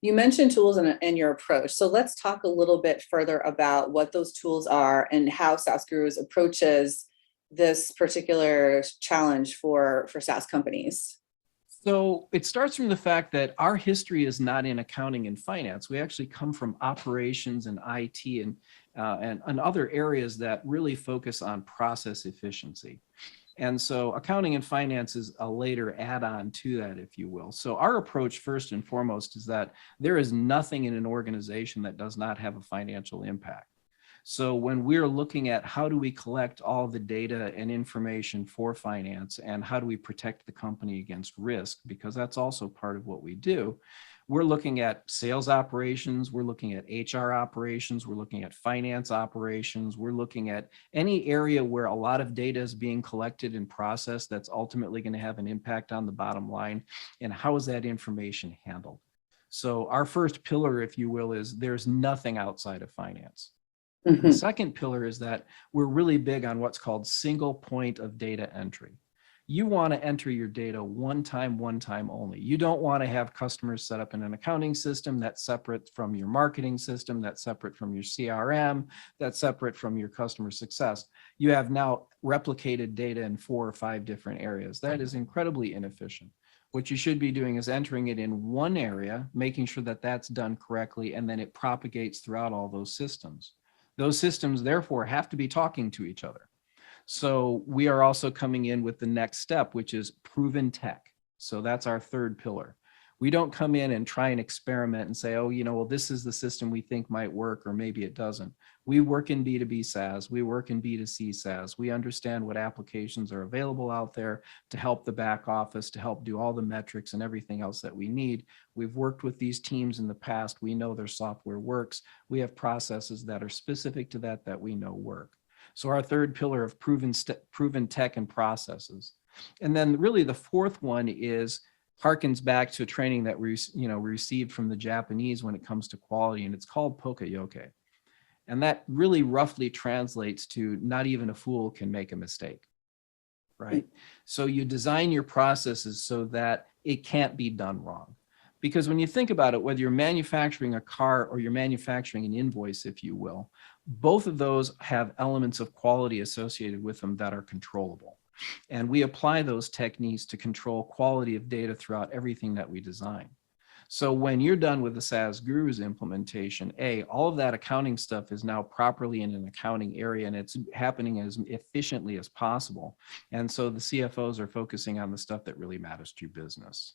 You mentioned tools in your approach. So let's talk a little bit further about what those tools are and how SaaS Gurus approaches this particular challenge for SaaS companies. So it starts from the fact that our history is not in accounting and finance. We actually come from operations and IT and other areas that really focus on process efficiency. And so accounting and finance is a later add-on to that, if you will. So our approach first and foremost is that there is nothing in an organization that does not have a financial impact. So when we're looking at how do we collect all the data and information for finance and how do we protect the company against risk, because that's also part of what we do, we're looking at sales operations, we're looking at HR operations, we're looking at finance operations, we're looking at any area where a lot of data is being collected and processed that's ultimately going to have an impact on the bottom line, and how is that information handled. So our first pillar, if you will, is there's nothing outside of finance. The Mhm. second pillar is that we're really big on what's called single point of data entry. You want to enter your data one time only. You don't want to have customers set up in an accounting system that's separate from your marketing system, that's separate from your CRM, that's separate from your customer success. You have now replicated data in 4 or 5 different areas. That is incredibly inefficient. What you should be doing is entering it in one area, making sure that that's done correctly, and then it propagates throughout all those systems. Those systems, therefore, have to be talking to each other. So we are also coming in with the next step, which is proven tech. So that's our third pillar. We don't come in and try and experiment and say, oh, well, this is the system we think might work, or maybe it doesn't. We work in B2B SaaS. We work in B2C SaaS. We understand what applications are available out there to help the back office, to help do all the metrics and everything else that we need. We've worked with these teams in the past. We know their software works. We have processes that are specific to that we know work. So our third pillar of proven tech and processes. And then really the fourth one is harkens back to a training that we received from the Japanese when it comes to quality, and it's called Poka-yoke. And that really roughly translates to not even a fool can make a mistake, right? So you design your processes so that it can't be done wrong. Because when you think about it, whether you're manufacturing a car or you're manufacturing an invoice, if you will, both of those have elements of quality associated with them that are controllable. And we apply those techniques to control quality of data throughout everything that we design. So when you're done with the SaaS Gurus implementation, all of that accounting stuff is now properly in an accounting area, and it's happening as efficiently as possible. And so the CFOs are focusing on the stuff that really matters to your business.